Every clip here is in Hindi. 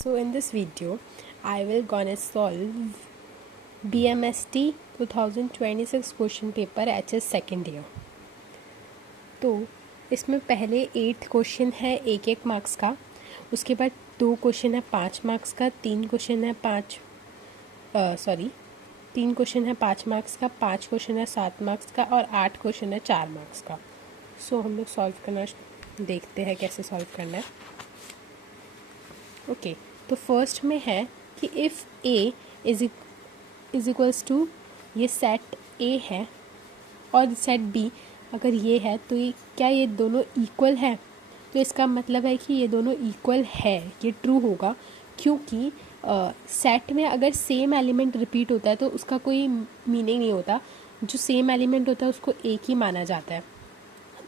So in this video, I will gonna solve BMST 2026 question paper HS second year. तो इसमें पहले 8 क्वेश्चन है 1-1 मार्क्स का, उसके बाद 2 क्वेश्चन है 5 मार्क्स का, 3 क्वेश्चन है 5 मार्क्स का, 5 क्वेश्चन है 7 मार्क्स का और 8 क्वेश्चन है 4 मार्क्स का। सो हम लोग सॉल्व करना देखते हैं कैसे सॉल्व करना है। ओके तो फर्स्ट में है कि if A is equals to, ये सेट ए है और सेट बी अगर ये है तो ये क्या ये दोनों इक्वल है? तो इसका मतलब है कि ये दोनों इक्वल है, ये ट्रू होगा क्योंकि सेट में अगर सेम एलिमेंट रिपीट होता है तो उसका कोई मीनिंग नहीं होता। जो सेम एलिमेंट होता है उसको एक ही माना जाता है,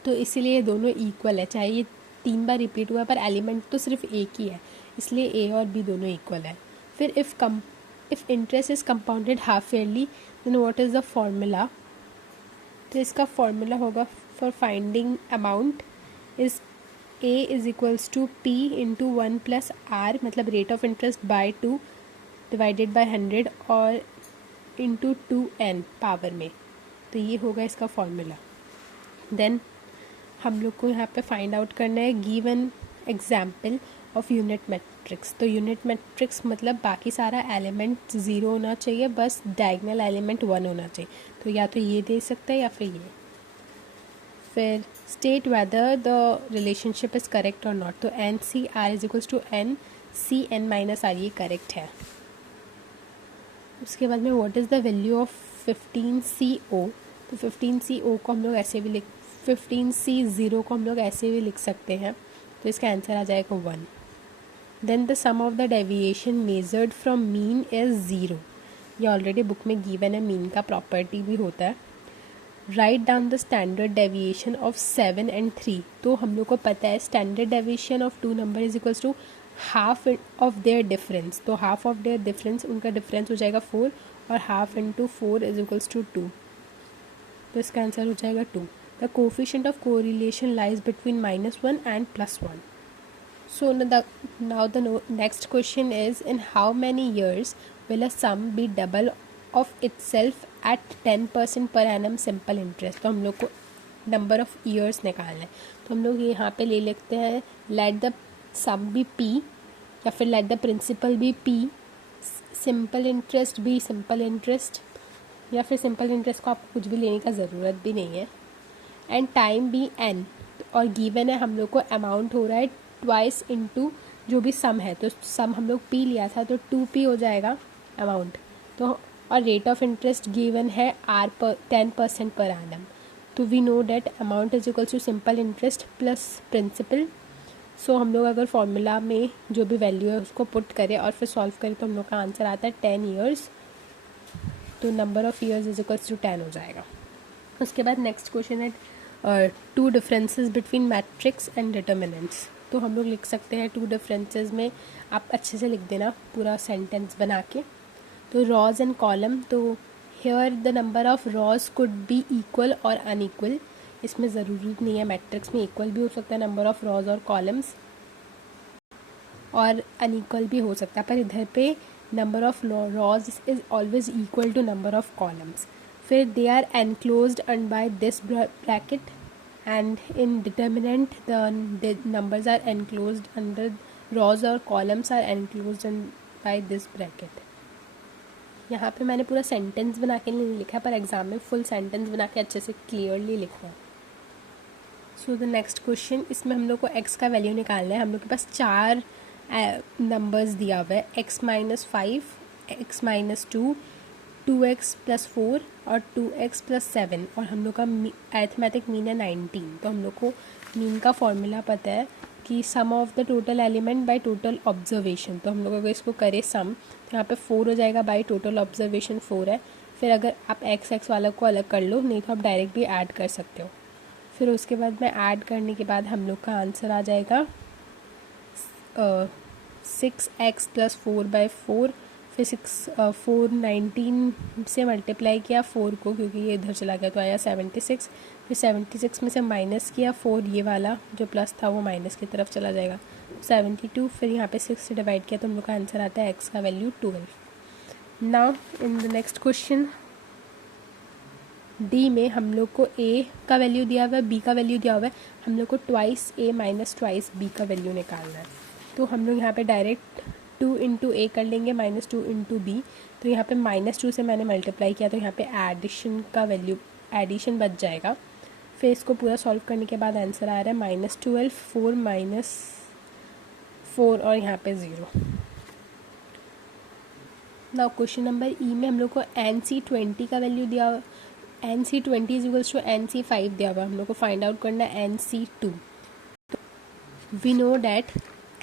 तो इसीलिए ये दोनों इक्वल है। चाहे ये 3 बार रिपीट हुआ पर एलिमेंट तो सिर्फ एक ही है, इसलिए ए और बी दोनों इक्वल है। फिर if interest is compounded half yearly then what is the formula? तो इसका फॉर्मूला होगा for finding amount is A is equals to P into 1 plus R, मतलब rate of interest by 2 divided by 100 और इंटू 2n पावर में। तो ये होगा इसका फॉर्मूला। देन हम लोग को यहाँ पे फाइंड आउट करना है give an example of unit matrix. तो यूनिट मैट्रिक्स मतलब बाकी सारा एलिमेंट 0 होना चाहिए, बस डायगोनल एलिमेंट 1 होना चाहिए। तो या तो ये दे सकते हैं या फिर ये। फिर state whether the relationship is correct और नॉट। तो n C r is equals to n C n minus r, ये करेक्ट है। उसके बाद में what is the value of 15CO? तो 15CO को हम लोग ऐसे भी 15C0 को हम लोग ऐसे भी लिख सकते हैं, तो इसका आंसर आ जाएगा 1। Then the sum of the deviation measured from mean is 0। ये ऑलरेडी बुक में गिवन है, मीन का प्रॉपर्टी भी होता है। Right down the standard deviation of 7 and 3। तो हम लोग को पता है standard deviation of 2 number is equals to half of their difference. तो हाफ ऑफ देयर डिफरेंस, उनका डिफरेंस हो जाएगा 4 और half into 4 is equals to 2, तो इसका आंसर हो जाएगा 2। The coefficient of correlation lies between -1 and +1. So now the next question is, in how many years will a sum be double of itself at 10% per annum simple interest? तो हम लोग को number of years निकालना है, तो हम लोग यहाँ पे ले लेते हैं let the sum be p या फिर let the principal be p, simple interest be simple interest, या फिर सिंपल इंटरेस्ट को आपको कुछ भी लेने का ज़रूरत भी नहीं है, एंड टाइम भी n। और गिवन है हम लोग को अमाउंट हो रहा है ट्वाइस इनटू जो भी सम है, तो सम हम लोग p लिया था तो 2p हो जाएगा अमाउंट। तो और रेट ऑफ इंटरेस्ट गिवन है r पर 10% पर एनम। तो we know that amount is equals to simple interest plus principal. So हम लोग अगर फॉर्मूला में जो भी वैल्यू है उसको पुट करें और फिर सॉल्व करें तो हम लोग का आंसर आता है 10 ईयर्स। तो number of years is equals to 10 हो जाएगा। उसके बाद नेक्स्ट क्वेश्चन है 2 differences between matrix and determinants. तो हम लोग लिख सकते हैं 2 डिफरेंसेस में आप अच्छे से लिख देना पूरा सेंटेंस बना के। तो रॉज एंड कॉलम, तो here the number of rows could be equal और अनइक्वल। इसमें ज़रूरी नहीं है, मैट्रिक्स में इक्वल भी हो सकता है नंबर ऑफ रॉज और कॉलम्स, और अनइक्वल भी हो सकता है, पर इधर पे number of rows is always equal to number of columns. फिर they are enclosed and by this bracket, and in determinant the numbers are enclosed under rows और columns are enclosed by this bracket. यहाँ पे मैंने पूरा सेंटेंस बना के नहीं लिखा, पर एग्जाम में फुल सेंटेंस बना के अच्छे से क्लियरली लिखना है। सो द नेक्स्ट क्वेश्चन, इसमें हम लोग को x का वैल्यू निकालना है। हम लोग के पास 4 नंबर्स दिया हुआ है, x-5, x-2, 2x + 4 और 2x + 7, और हम लोग का अरिथमेटिक मीन है 19। तो हम लोग को मीन का फॉर्मूला पता है कि sum of the total element by total observation. तो हम लोग अगर इसको करें सम, तो यहाँ पे 4 हो जाएगा, बाय टोटल ऑब्जर्वेशन 4 है। फिर अगर आप x वाला को अलग कर लो, नहीं तो आप डायरेक्ट भी ऐड कर सकते हो। फिर उसके बाद में ऐड करने के बाद हम लोग का आंसर आ जाएगा 6x + 4/4, फिर 419 से मल्टीप्लाई किया 4 को, क्योंकि ये इधर चला गया तो आया 76। फिर 76 में से माइनस किया 4, ये वाला जो प्लस था वो माइनस की तरफ चला जाएगा 72। फिर यहाँ पे 6 से डिवाइड किया तो हम लोग का आंसर आता है एक्स का value 12। Now in the next question D में हम लोग को ए का वैल्यू दिया हुआ है, बी का वैल्यू दिया हुआ है, हम लोग को ट्वाइस ए माइनस ट्वाइस बी का वैल्यू निकालना है। तो हम लोग यहाँ पे डायरेक्ट 2 इंटू ए कर लेंगे माइनस 2 इंटू बी। तो यहाँ पे -2 से मैंने मल्टीप्लाई किया तो यहाँ पे एडिशन का वैल्यू एडिशन बच जाएगा। फिर इसको पूरा सॉल्व करने के बाद आंसर आ रहा है -12, 4 - 4 और यहाँ पे 0। नाउ क्वेश्चन नंबर ई में हम लोग को NC20 का वैल्यू दिया हुआ, NC20 is equals to NC5 दिया हुआ, हम लोग को फाइंड आउट करना है NC2। We know that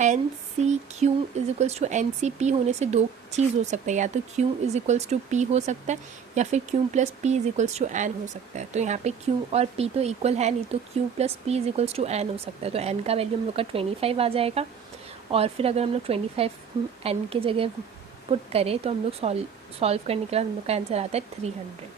NCQ is equals to NCP होने से दो चीज़ हो सकता है, या तो Q is equals to P हो सकता है या फिर Q plus P is equals to N हो सकता है। तो यहाँ पे Q और P तो इक्वल है नहीं, तो Q plus P is equals to N हो सकता है। तो N का वैल्यू हम लोग का 25 आ जाएगा, और फिर अगर हम लोग 25 N के जगह पुट करें तो हम लोग सॉल्व करने के बाद हम लोग का आंसर आता है 300।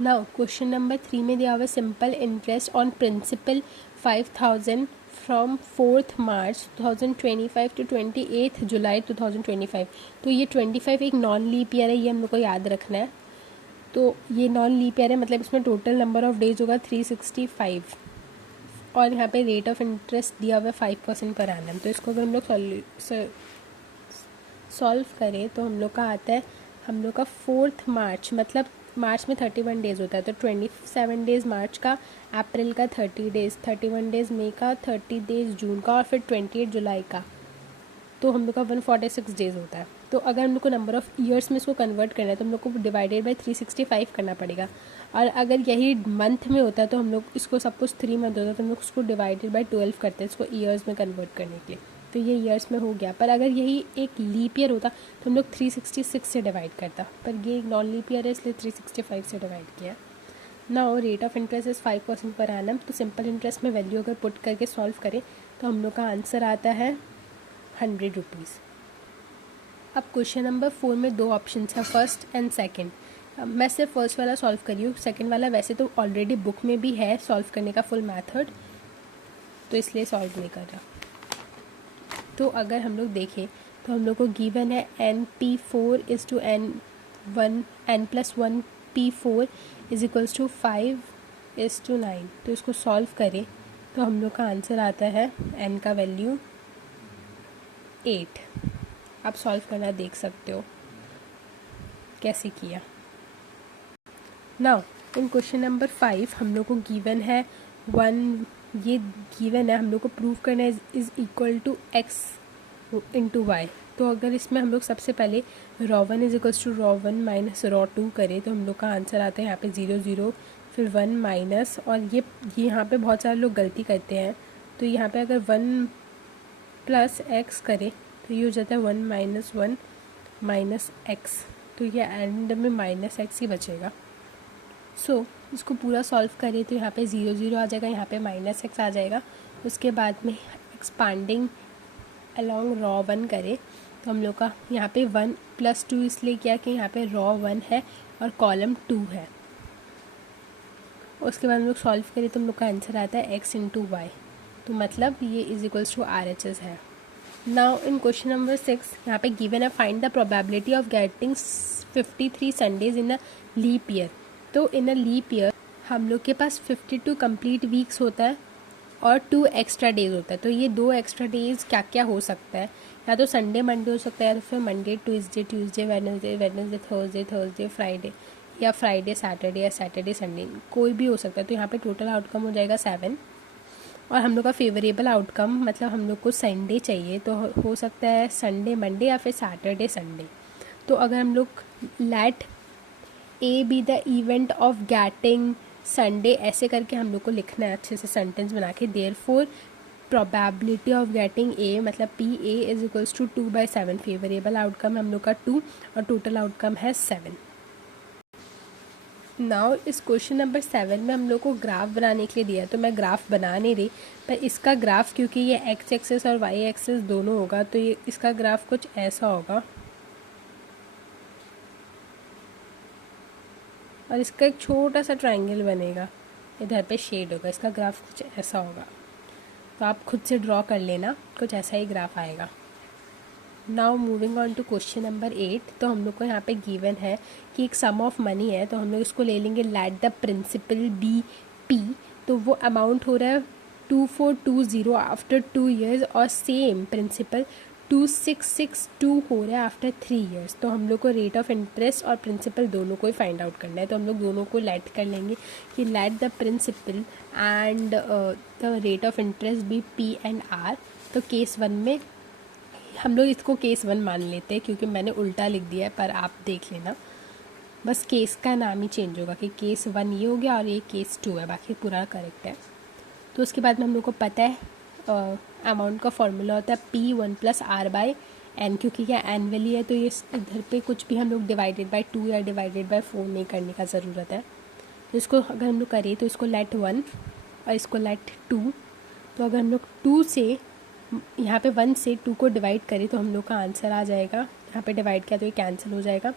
नाउ क्वेश्चन नंबर 3 में दिया हुआ है simple interest on principal 5000 from 4 March 2025 to 28 July 2025। तो ये 25 एक नॉन लीप ईयर है, ये हम लोग को याद रखना है। तो ये नॉन लीप ईयर है, मतलब इसमें टोटल नंबर ऑफ डेज होगा 365, और यहाँ पे रेट ऑफ इंटरेस्ट दिया हुआ है 5% पर एनम। तो इसको अगर हम लोग सॉल्व करें तो हम लोग का आता है, हम लोग का 4 मार्च, मतलब मार्च में 31 डेज़ होता है, तो 27 डेज़ मार्च का, अप्रैल का 30 डेज़, 31 डेज़ मई का, 30 डेज़ जून का, और फिर 28 जुलाई का, तो हम लोग का 146 डेज़ होता है। तो अगर हम लोग को नंबर ऑफ़ ईयर्स में इसको कन्वर्ट करना है तो हम लोग को डिवाइडेड बाई 365 करना पड़ेगा, और अगर यही मंथ में होता है तो हम लोग इसको, सपोज 3 मंथ होता है तो हम लोग उसको डिवाइडेड बाई 12 करते हैं इसको ईयर्स में कन्वर्ट करने के लिए। तो ये ईयर्स में हो गया, पर अगर यही एक लीप ईयर होता तो हम लोग 366 से डिवाइड करता, पर ये एक नॉन लीप ईयर है इसलिए 365 से डिवाइड किया। Now rate of interest is 5% पर एनम। तो सिंपल इंटरेस्ट में वैल्यू अगर पुट करके सॉल्व करें तो हम लोग का आंसर आता है 100 रुपीज़। अब क्वेश्चन नंबर 4 में दो ऑप्शन है, फर्स्ट एंड सेकेंड। मैं सिर्फ फर्स्ट वाला सॉल्व करी हूँ, सेकेंड वाला वैसे तो ऑलरेडी बुक में भी है सॉल्व करने का फुल मैथड, तो इसलिए सॉल्व नहीं कर रहा। तो अगर हम लोग देखें तो हम लोग को गिवन है NP4 is to N+1 P4 is equals to 5 is to 9। तो इसको सॉल्व करें तो हम लोग का आंसर आता है N का वैल्यू 8। आप सॉल्व करना देख सकते हो कैसे किया। नाउ इन क्वेश्चन नंबर 5 हम लोग को गिवन है 1, ये गिवन है, हम लोग को प्रूव करना है is equal to x into Y. तो अगर इसमें हम लोग सबसे पहले ρ1 इज इक्वल्स टू ρ1 माइनस ρ2 करें तो हम लोग का आंसर आता है यहाँ पे 0 0, फिर 1 माइनस, और ये यहाँ पे बहुत सारे लोग गलती करते हैं, तो यहाँ पे अगर 1 प्लस x करें तो ये हो जाता है 1 माइनस 1 माइनस x, तो ये एंड में माइनस x ही बचेगा। सो इसको पूरा सॉल्व करें तो यहाँ पे 0 0 आ जाएगा, यहाँ पे माइनस x आ जाएगा। उसके बाद में एक्सपांडिंग अलॉन्ग ρ1 करें तो हम लोग का यहाँ पे 1 + 2 इसलिए किया कि यहाँ पे ρ1 है और कॉलम 2 है। उसके बाद हम लोग सॉल्व करें तो हम लोग का आंसर आता है x इंटू वाई, तो मतलब ये इज इक्वल्स टू RHS है। नाउ इन क्वेश्चन नंबर 6 यहाँ पे गिवन है find the probability of getting 53 Sundays in a leap year. तो इन अ लीप ईयर हम लोग के पास 52 कंप्लीट वीक्स होता है और 2 एक्स्ट्रा डेज होता है। तो ये 2 एक्स्ट्रा डेज क्या क्या हो सकता है, या तो संडे मंडे हो सकता है, या तो फिर Monday Tuesday Wednesday Thursday Friday, या फ्राइडे सैटरडे, या सैटरडे संडे, कोई भी हो सकता है। तो यहाँ पे टोटल आउटकम हो जाएगा 7, और हम लोग का फेवरेबल आउटकम मतलब हम लोग को संडे चाहिए, तो हो सकता है संडे मंडे या फिर सैटरडे संडे। तो अगर हम लोग let A be the event of getting Sunday ऐसे करके हम लोग को लिखना है अच्छे से सेंटेंस बना के, therefore probability of getting A मतलब PA is equals to 2/7। Favourable outcome हम लोग का 2 और टोटल आउटकम है 7। नाउ इस क्वेश्चन नंबर 7 में हम लोग को ग्राफ बनाने के लिए दिया, तो मैं ग्राफ बना नहीं रही, पर इसका ग्राफ क्योंकि ये x एक्सिस और y एक्सिस दोनों होगा तो ये इसका ग्राफ कुछ ऐसा होगा। और इसका एक छोटा सा ट्रायंगल बनेगा, इधर पे शेड होगा, इसका ग्राफ कुछ ऐसा होगा। तो आप खुद से ड्रॉ कर लेना, कुछ ऐसा ही ग्राफ आएगा। Now moving on to question number 8। तो हम लोग को यहाँ पे गिवन है कि एक सम ऑफ मनी है, तो हम लोग इसको ले लेंगे let the principal be P. तो वो अमाउंट हो रहा है 2420 आफ्टर 2 years, और सेम प्रिंसिपल 2662 हो रहा है आफ्टर 3 years। तो हम लोग को रेट ऑफ इंटरेस्ट और प्रिंसिपल दोनों को ही फाइंड आउट करना है। तो हम लोग दोनों को लेट कर लेंगे कि let the principal and the rate of interest be P and R. तो केस 1 में हम लोग इसको केस 1 मान लेते हैं, क्योंकि मैंने उल्टा लिख दिया है, पर आप देख लेना, बस केस का नाम ही चेंज होगा कि केस 1 ये हो गया और ये केस 2 है, बाकी पूरा करेक्ट है। तो उसके बाद में हम लोग को पता है अमाउंट का फॉर्मूला होता है P1 + R/n, क्योंकि यह एनुअली है तो ये इधर पे कुछ भी हम लोग डिवाइडेड बाय 2 या डिवाइडेड बाय 4 नहीं करने का ज़रूरत है। तो इसको अगर हम लोग करें तो इसको लेट 1 और इसको लेट 2। तो अगर हम लोग 2 से यहाँ पे 1 से 2 को डिवाइड करें तो हम लोग का आंसर आ जाएगा। यहाँ पे डिवाइड किया तो ये कैंसिल हो जाएगा,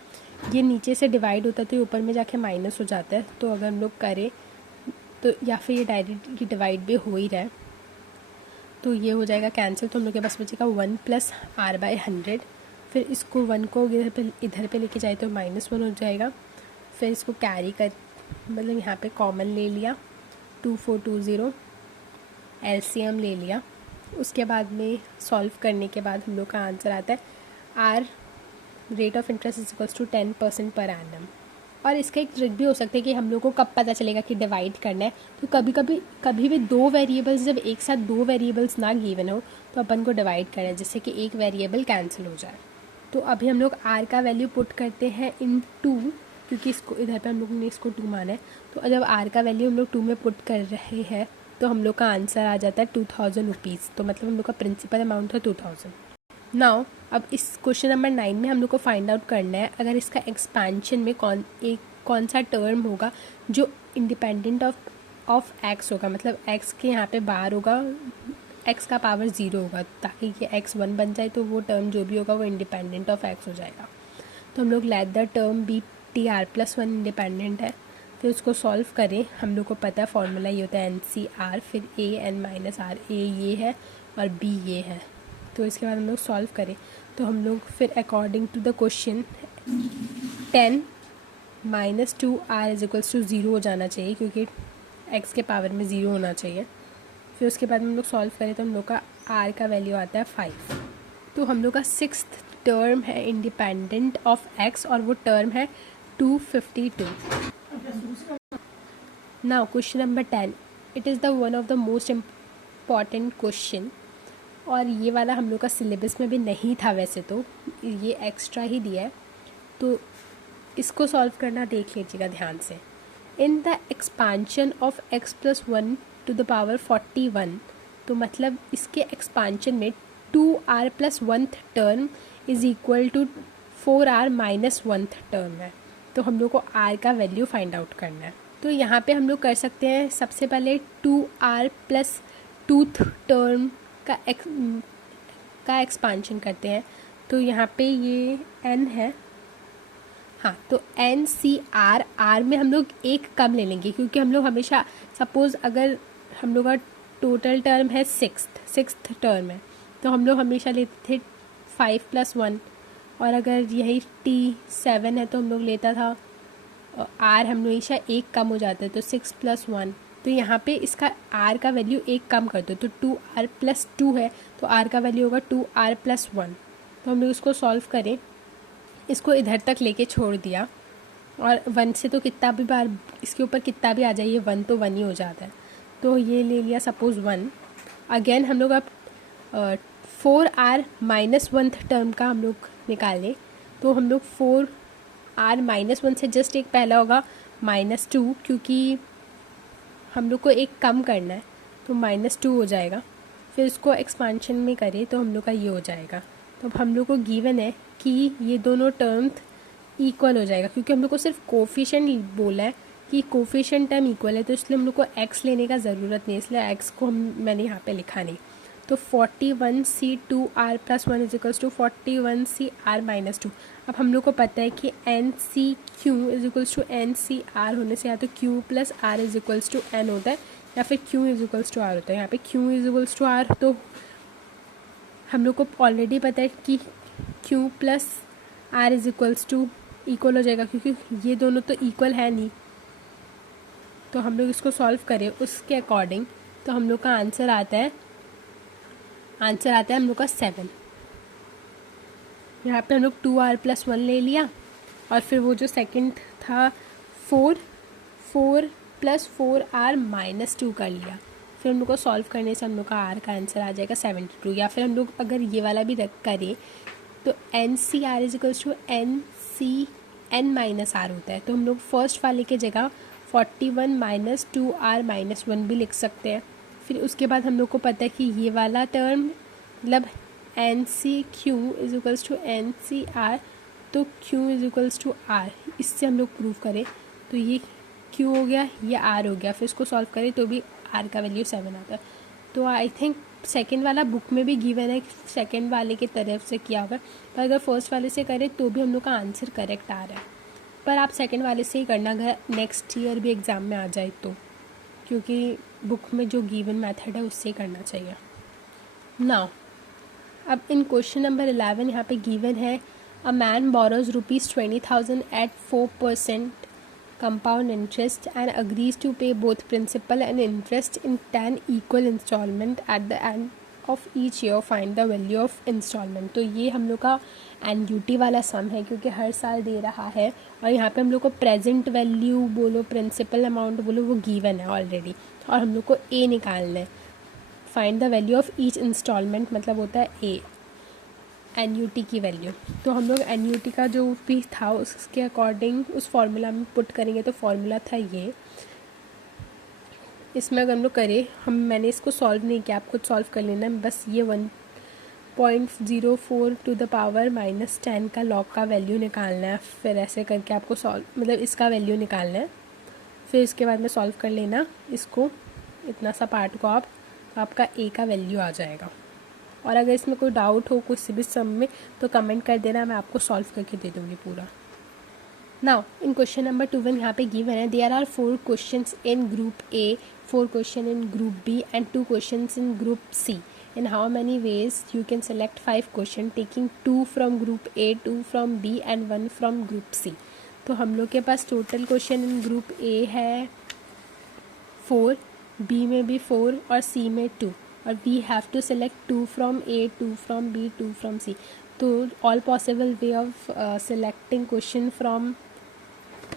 ये नीचे से डिवाइड होता है तो ये ऊपर में जाके माइनस हो जाता है। तो अगर हम लोग करें तो या फिर ये डायरेक्ट ये डिवाइड भी हो ही रहा है, तो ये हो जाएगा कैंसिल। तो हम लोग के पास बचेगा 1 + R/100। फिर इसको 1 को इधर पे लेके जाए तो -1 हो जाएगा। फिर इसको कैरी कर, मतलब यहाँ पे कॉमन ले लिया, 2420 LCM ले लिया। उसके बाद में सॉल्व करने के बाद हम लोग का आंसर आता है are rate of interest = 10% per annum. और इसका एक ट्रिक भी हो सकता है कि हम लोग को कब पता चलेगा कि डिवाइड करना है। तो कभी भी 2 वेरिएबल्स, जब एक साथ 2 वेरिएबल्स ना गिवन हो तो अपन को डिवाइड करना है, जिससे कि एक वेरिएबल कैंसिल हो जाए। तो अभी हम लोग आर का वैल्यू पुट करते हैं इन 2, क्योंकि इसको इधर पे हम लोग ने इसको 2 माना है। तो जब आर का वैल्यू हम लोग 2 में पुट कर रहे हैं तो हम लोग का आंसर आ जाता है 2000 रुपीज़। तो मतलब हम लोग का प्रिंसिपल अमाउंट था 2000। नाउ अब इस क्वेश्चन नंबर 9 में हम लोग को फाइंड आउट करना है अगर इसका एक्सपेंशन में कौन सा टर्म होगा जो इंडिपेंडेंट ऑफ एक्स होगा, मतलब एक्स के यहाँ पे बाहर होगा, एक्स का पावर 0 होगा, ताकि ये x1 बन जाए। तो वो टर्म जो भी होगा वो इंडिपेंडेंट ऑफ एक्स हो जाएगा। तो हम लोग let the term be TR+1 independent है। फिर उसको सॉल्व करें, हम लोग को पता है फॉर्मूला ये होता है NCR, फिर AN-R, A ये है और B ये है। तो इसके बाद हम लोग सॉल्व करें तो हम लोग फिर according to the question 10 - 2R = 0 हो जाना चाहिए, क्योंकि x के पावर में 0 होना चाहिए। फिर उसके बाद हम लोग सॉल्व करें तो हम लोग का R का वैल्यू आता है 5। तो हम लोग का 6th टर्म है इंडिपेंडेंट ऑफ x और वो टर्म है 252। Now question number 10, it is the one of the most important question, और ये वाला हम लोग का सिलेबस में भी नहीं था वैसे, तो ये एक्स्ट्रा ही दिया है। तो इसको सॉल्व करना देख लीजिएगा ध्यान से। In the expansion of x + 1 to the power 41, तो मतलब इसके एक्सपांशन में 2R + 1th term = 4R - 1th term है। तो हम लोग को R का वैल्यू फाइंड आउट करना है। तो यहाँ पे हम लोग कर सकते हैं, सबसे पहले 2R + 2th टर्म का एक्सपांशन करते हैं। तो यहाँ पे ये n है, हाँ, तो NCR, R में हम लोग एक कम ले लेंगे, क्योंकि हम लोग हमेशा सपोज़ अगर हम लोग का टोटल टर्म है 6th टर्म है तो हम लोग हमेशा लेते थे 5 + 1, और अगर यही T7 है तो हम लोग लेता था R, हम हमेशा एक कम हो जाता है तो 6 + 1। तो यहाँ पे इसका R का वैल्यू एक कम कर दो, तो 2R + 2 है तो R का वैल्यू होगा 2R + 1। तो हम लोग इसको सॉल्व करें, इसको इधर तक लेके छोड़ दिया, और 1 से तो कितना भी बार इसके ऊपर कितना भी आ जाइए 1 तो 1 ही हो जाता है। तो ये ले लिया सपोज़ 1। अगेन हम लोग अब 4R - 1th टर्म का हम लोग निकालें, तो हम लोग 4R - 1 से जस्ट एक पहला होगा -2, क्योंकि हम लोग को एक कम करना है तो -2 हो जाएगा। फिर इसको एक्सपांशन में करें तो हम लोग का ये हो जाएगा। तो अब हम लोग को गिवन है कि ये दोनों टर्म्स इक्वल हो जाएगा, क्योंकि हम लोग को सिर्फ कोफिशिएंट बोला है कि कोफिशिएंट टर्म इक्वल है, तो इसलिए हम लोग को x लेने का ज़रूरत नहीं, इसलिए x को मैंने यहाँ पे लिखा नहीं। तो 41C2R + 1 = 41CR-2। अब हम लोग को पता है कि NCQ = NCR होने से या तो Q + R = N होता है या फिर Q = R होता है। यहाँ पे Q = R तो हम लोग को ऑलरेडी पता है कि Q + R इक्वल हो जाएगा, क्योंकि ये दोनों तो इक्वल है नहीं। तो हम लोग इसको सॉल्व करें उसके अकॉर्डिंग, तो हम लोग का आंसर आता है हम लोग का 7। यहाँ पे हम लोग 2R + 1 ले लिया, और फिर वो जो सेकंड था 4 + 4R-2 कर लिया। फिर हम लोग को सॉल्व करने से हम लोग का R का आंसर आ जाएगा 72। या फिर हम लोग अगर ये वाला भी करें तो NCR = NCN-R होता है। तो हम लोग फर्स्ट वाले के जगह 41 - 2R-1 भी लिख सकते हैं। फिर उसके बाद हम लोग को पता है कि ये वाला टर्म मतलब NCQ = NCR, तो Q = R। इससे हम लोग प्रूव करें तो ये Q हो गया, ये R हो गया। फिर इसको सॉल्व करें तो भी R का वैल्यू 7 आता है। तो आई थिंक सेकेंड वाला बुक में भी गिवन है, सेकेंड वाले की तरफ से किया हुआ है, पर अगर फर्स्ट वाले से करें तो भी हम लोग का आंसर करेक्ट आ रहा है। पर आप सेकेंड वाले से ही करना अगर नेक्स्ट ईयर भी एग्ज़ाम में आ जाए तो, क्योंकि बुक में जो गिवन मेथड है उससे ही करना चाहिए। नाउ अब इन क्वेश्चन नंबर 11 यहाँ पे गिवन है a man borrows ₹20,000 at 4% compound interest and agrees to pay both principal and interest in 10 equal installment at the end of each year. Find the value of installment। तो ये हम लोग का एन्यूटी वाला सम है, क्योंकि हर साल दे रहा है, और यहाँ पे हम लोग को प्रेजेंट वैल्यू बोलो, प्रिंसिपल अमाउंट बोलो, वो गिवन है ऑलरेडी, और हम लोग को ए निकालना है। Find the value of each instalment मतलब होता है ए, एन्यूटी की वैल्यू। तो हम लोग एन्यूटी का जो भी था उसके अकॉर्डिंग उस फॉर्मूला में पुट करेंगे। तो फॉर्मूला था ये, इसमें अगर हम लोग करें, मैंने इसको सॉल्व नहीं किया, आप खुद सॉल्व कर लेना। बस ये 1.04 to the power -10 का लॉग का वैल्यू निकालना है। फिर ऐसे करके आपको सॉल्व मतलब इसका वैल्यू निकालना है। फिर इसके बाद में सॉल्व कर लेना इसको, इतना सा पार्ट को आप, तो आपका ए का वैल्यू आ जाएगा। और अगर इसमें कोई डाउट हो कुछ भी सम में तो कमेंट कर देना, मैं आपको सॉल्व करके दे दूँगी पूरा। नाउ इन क्वेश्चन नंबर 2 यहाँ पे गिवन है there are 4 questions in group A, 4 question in group B and 2 questions in group C. In how many ways you can select 5 question taking 2 from group A, 2 from B and 1 from group C। तो हम लोग के पास total question in group A है 4, B में भी 4 और C में 2, और we have to select 2 from A, 2 from B, 2 from C। तो all possible way of selecting question from,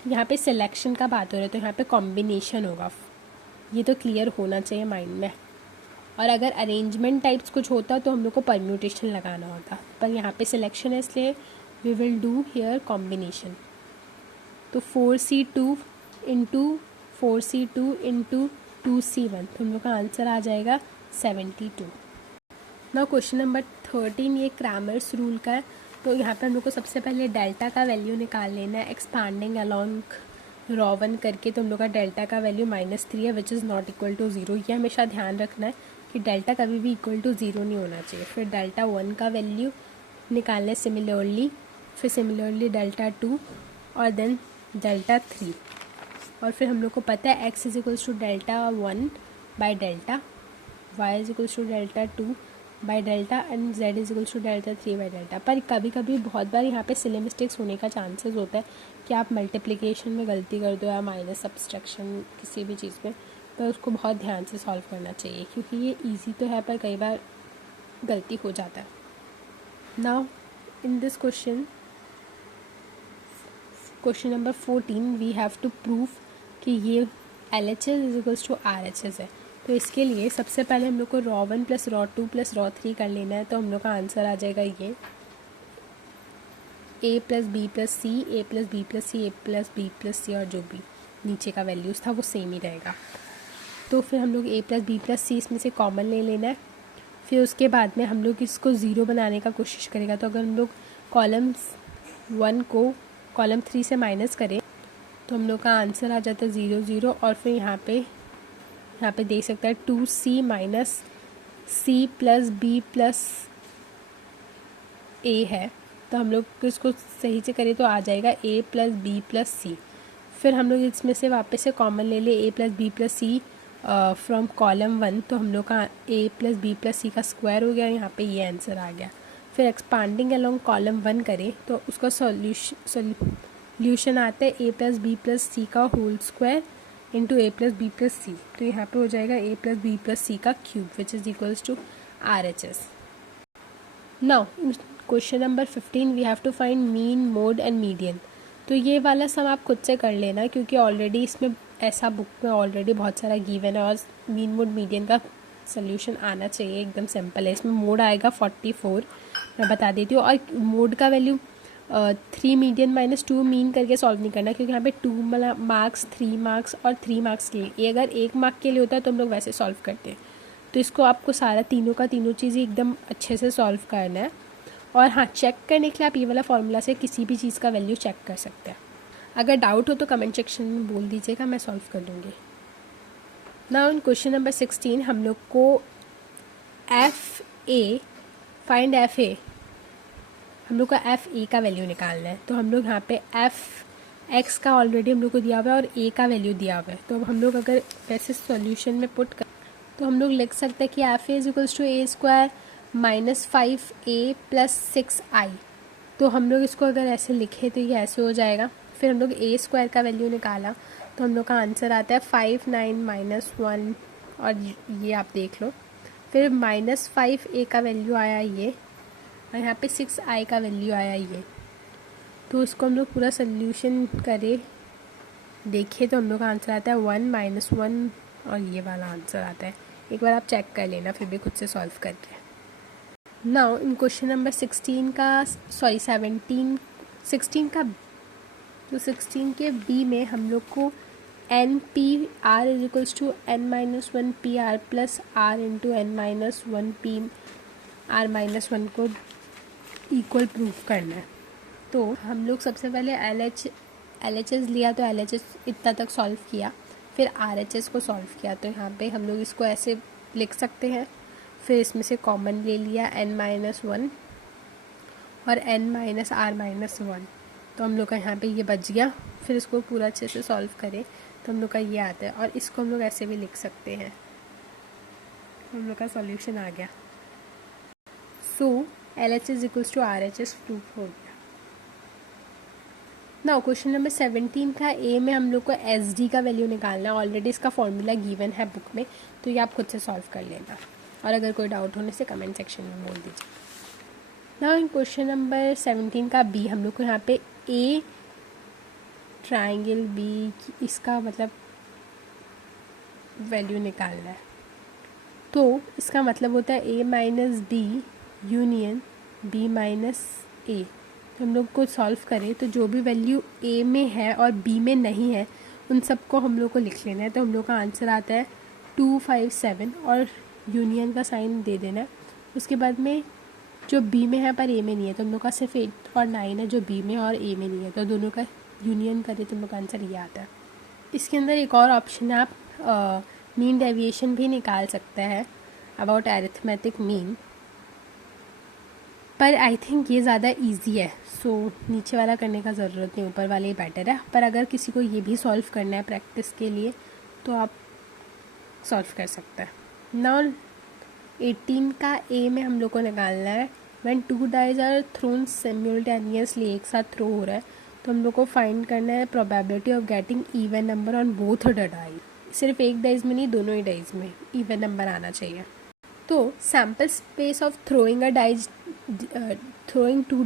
यहाँ पे सिलेक्शन का बात हो रहा है तो यहाँ पे कॉम्बिनेशन होगा, ये तो क्लियर होना चाहिए माइंड में। और अगर अरेंजमेंट टाइप्स कुछ होता तो हम लोग को परम्यूटेशन लगाना होता, पर यहाँ पे सिलेक्शन है इसलिए we will do here combination. तो 4C2 into 4C2 into 2C1, तो हम लोग का आंसर आ जाएगा 72। नाउ क्वेश्चन नंबर 13 ये क्रैमर्स रूल का है। तो यहाँ पे हम लोग को सबसे पहले डेल्टा का वैल्यू निकाल लेना है एक्सपांडिंग अलॉन्ग रॉ 1 करके। तो हम लोग का डेल्टा का वैल्यू -3 है which is not equal to 0। ये हमेशा ध्यान रखना है कि डेल्टा कभी भी इक्वल टू 0 नहीं होना चाहिए। फिर डेल्टा 1 का वैल्यू निकालना है सिमिलरली, फिर सिमिलरली डेल्टा 2 और देन डेल्टा 3। और फिर हम लोग को पता है x = delta 1 by delta, y = delta 2 by delta and z = delta 3 by delta. पर कभी कभी बहुत बार यहाँ पे सिली मिस्टेक्स होने का चांसेस होता है कि आप मल्टीप्लिकेशन में गलती कर दो या माइनस सब्सट्रैक्शन किसी भी चीज़ में, तो उसको बहुत ध्यान से सॉल्व करना चाहिए, क्योंकि ये इजी तो है पर कई बार गलती हो जाता है। Now in this question number 14 we have to prove कि ये LHS = RHS है। तो इसके लिए सबसे पहले हम लोग को रॉ 1 + रॉ 2 + रॉ 3 कर लेना है। तो हम लोग का आंसर आ जाएगा ये A + B + C, A + B + C, A + B + C, और जो भी नीचे का वैल्यूज़ था वो सेम ही रहेगा। तो फिर हम लोग A + B + C इसमें से कॉमन ले लेना है। फिर उसके बाद में हम लोग इसको 0 बनाने का कोशिश करेगा। तो अगर हम लोग कॉलम 1 को कॉलम 3 से माइनस करें तो हम लोग का आंसर आ जाता है 0 0। और फिर यहाँ पे देख सकता है 2C - C plus B plus A है, तो हम लोग इसको सही से करें तो आ जाएगा ए प्लस बी प्लस सी। फिर हम लोग इसमें से वापस से कॉमन ले ले A plus B plus C from column 1, तो हम लोग का A plus B plus C का स्क्वायर हो गया, यहाँ पे ये आंसर आ गया। फिर एक्सपांडिंग अलोंग कॉलम 1 करें तो उसका सॉल्यूशन आता है A plus B plus C का whole square into A plus B plus C, तो यहाँ पे हो जाएगा A plus B plus C का cube which is equals to RHS। Now question number 15 we have to find mean, mode and median. तो ये वाला सम आप खुद से कर लेना, क्योंकि ऑलरेडी इसमें ऐसा बुक में ऑलरेडी बहुत सारा गिवन है और मीन मोड मीडियन का सोल्यूशन आना चाहिए, एकदम सिंपल है। इसमें मोड आएगा 44, मैं बता देती हूँ, और मोड का वैल्यू 3 मीडियन माइनस 2 मीन करके सॉल्व नहीं करना, क्योंकि यहाँ पे 2 मार्क्स 3 मार्क्स और 3 मार्क्स के लिए, ये अगर 1 मार्क के लिए होता है तो हम लोग वैसे सॉल्व करते हैं। तो इसको आपको सारा तीनों का तीनों चीज़ एकदम अच्छे से सॉल्व करना है। और हाँ, चेक करने के लिए आप ये वाला फॉर्मूला से किसी भी चीज़ का वैल्यू चेक कर सकते हैं। अगर डाउट हो तो कमेंट सेक्शन में बोल दीजिएगा, मैं सॉल्व कर दूँगी। नाउ इन क्वेश्चन नंबर 16 हम लोग को फाइंड एफ ए, हम लोग का एफ ए का वैल्यू निकालना है। तो हम लोग यहाँ पे एफ एक्स का ऑलरेडी हम लोग को दिया हुआ है और ए का वैल्यू दिया हुआ है, तो अब हम लोग अगर वैसे सॉल्यूशन में पुट कर तो हम लोग लिख सकते हैं कि F A is equals to A square minus 5a plus 6i। तो हम लोग इसको अगर ऐसे लिखे तो ये ऐसे हो जाएगा। फिर हम लोग ए स्क्वायर का वैल्यू निकाला तो हम लोग का आंसर आता है 5 9 माइनस 1, और ये आप देख लो। फिर माइनस 5a का वैल्यू आया ये, और यहाँ पे 6i का वैल्यू आया ये। तो इसको हम लोग पूरा सोल्यूशन करें देखिए तो हम लोग का आंसर आता है 1 माइनस 1, और ये वाला आंसर आता है। एक बार आप चेक कर लेना फिर भी खुद से सॉल्व करके। नाउ इन क्वेश्चन नंबर 16 का तो 16 के बी में हम लोग को n P r is equals to n minus 1 P r plus r into n minus 1 P r minus 1 को इक्वल प्रूफ करना है। तो हम लोग सबसे पहले एल एच एस लिया, तो एल एच एस इतना तक सॉल्व किया, फिर आर एच एस को सॉल्व किया। तो यहाँ पे हम लोग इसको ऐसे लिख सकते हैं। फिर इसमें से कॉमन ले लिया n माइनस 1 और n माइनस आर माइनस 1, तो हम लोग का यहाँ पे ये बच गया। फिर इसको पूरा अच्छे से सॉल्व करें तो हम लोग का ये आता है, और इसको हम लोग ऐसे भी लिख सकते हैं। हम लोग का सॉल्यूशन आ गया। So L H is equals to R H S proof हो गया। नाउ क्वेश्चन नंबर 17 का ए में हम लोग को एस डी का वैल्यू निकालना है। ऑलरेडी इसका फॉर्मूला गिवन है बुक में, तो ये आप खुद से सॉल्व कर लेना, और अगर कोई डाउट होने से कमेंट सेक्शन में बोल दीजिए। नाउ इन क्वेश्चन नंबर 17 का बी हम लोग को यहाँ पे ए ट्राइंगल बी, इसका मतलब वैल्यू निकालना है। तो इसका मतलब होता है A minus B union B minus A. तो हम लोग को सॉल्व करें तो जो भी वैल्यू ए में है और बी में नहीं है उन सबको हम लोग को लिख लेना है। तो हम लोग का आंसर आता है 257, और यूनियन का साइन दे देना है। उसके बाद में जो बी में है पर ए में नहीं है, तो हम लोग का सिर्फ 8 और 9 है जो बी में है और ए में नहीं है, तो दोनों का यूनियन करें तो हम लोग का आंसर ये आता है। इसके अंदर एक और ऑप्शन है, आप मीन डेविएशन भी निकाल सकते हैं अबाउट एरिथमेटिक मीन, पर आई थिंक ये ज़्यादा इजी है, सो नीचे वाला करने का ज़रूरत नहीं, ऊपर वाले ही बेटर है। पर अगर किसी को ये भी सॉल्व करना है प्रैक्टिस के लिए तो आप सॉल्व कर सकते हैं। नाउ 18 का ए में हम लोग को निकालना है व्हेन 2 डाइज आर थ्रोन सिम्युल्टेनियसली, एक साथ थ्रो हो रहा है, तो हम लोग को फाइंड करना है probability of getting even number on both the dice. सिर्फ एक डाइज में नहीं, दोनों ही डाइज में इवन नंबर आना चाहिए। तो sample space of throwing 2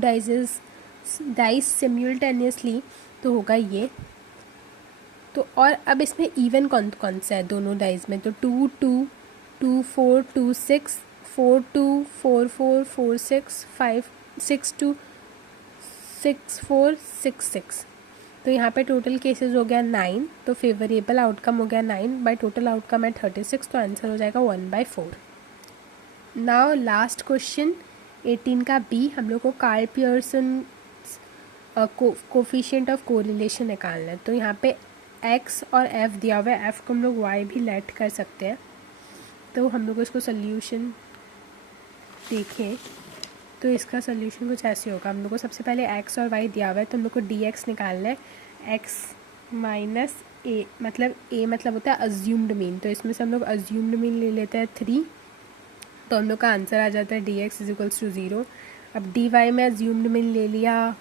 dice simultaneously तो होगा ये। तो और अब इसमें इवन कौन सा है दोनों डाइज में, तो 2 2 2 4 2 6 4 2 4 4 4 6 5 6 2 6 4 6 6। तो यहाँ पे टोटल केसेस हो गया 9, तो फेवरेबल आउटकम हो गया 9 बाय टोटल आउटकम है 36, तो आंसर हो जाएगा 1/4। नाउ लास्ट क्वेश्चन 18 का बी, हम लोग को Karl Pearson coefficient of correlation निकालना है। तो यहाँ पे x और f दिया हुआ है, f को हम लोग y भी लेट कर सकते हैं। तो हम लोग को इसको सोल्यूशन देखें तो इसका सोल्यूशन कुछ ऐसे होगा। हम लोग को सबसे पहले x और y दिया हुआ है, तो हम लोग को dx निकालना है। x माइनस a, मतलब a मतलब होता है अज्यूम्ड मीन, तो इसमें से हम लोग अज्यूम्ड मीन ले लेते हैं 3, तो हम लोग का आंसर आ जाता है dx इज इक्वल्स टू 0। अब dy में अज्यूम्ड मीन ले लिया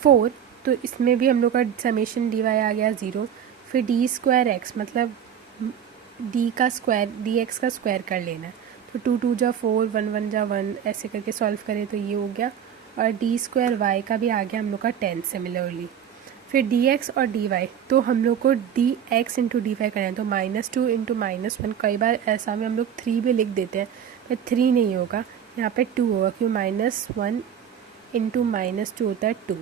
4, तो इसमें भी हम लोग का समेशन dy आ गया 0। फिर डी स्क्वायर एक्स मतलब d का स्क्वायर dx का स्क्वायर कर लेना है, तो 2 2 जा 4, 1 1 जा 1, ऐसे करके सॉल्व करें तो ये हो गया। और डी स्क्वायर वाई का भी आ गया हम लोग का 10 सिमिलरली। फिर dx और dy, तो हम लोग को dx इंटू डी वाई करना है, तो -2 इंटू -1, कई बार ऐसा में हम लोग 3 भी लिख देते हैं, पर 3 नहीं होगा, यहाँ पे 2 होगा, क्यों -1 इंटू -2 होता है 2,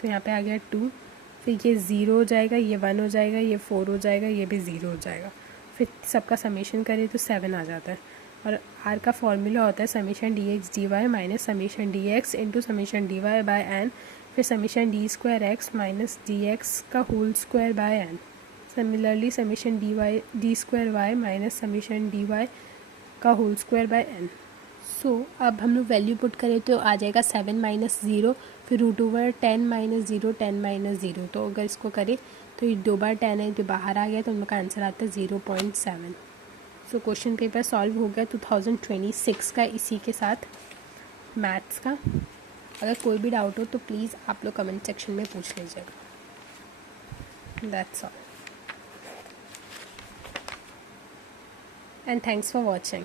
तो यहाँ पे आ गया 2। फिर ये 0 हो जाएगा, ये 1 हो जाएगा, ये 4 हो जाएगा, ये भी 0 हो जाएगा। फिर सबका समेशन करें तो 7 आ जाता है। और आर का फॉर्मूला होता है summation dx dy minus summation dx into summation dy by N, फिर summation D square X minus D X का whole square by N. Similarly summation D square Y minus summation D Y का whole square by N. So अब हम लोग वैल्यू पुट करें तो आ जाएगा 7 माइनस 0, फिर √10 माइनस 0, 10 माइनस 0, तो अगर इसको करें तो ये 2 बार 10 है, तो बाहर आ गया, तो हम लोग का आंसर आता है 0.7। सो क्वेश्चन पेपर सॉल्व हो गया 2026 का इसी के साथ मैथ्स का। अगर कोई भी डाउट हो तो प्लीज़ आप लोग कमेंट सेक्शन में पूछ लीजिएगा। That's all and thanks for watching.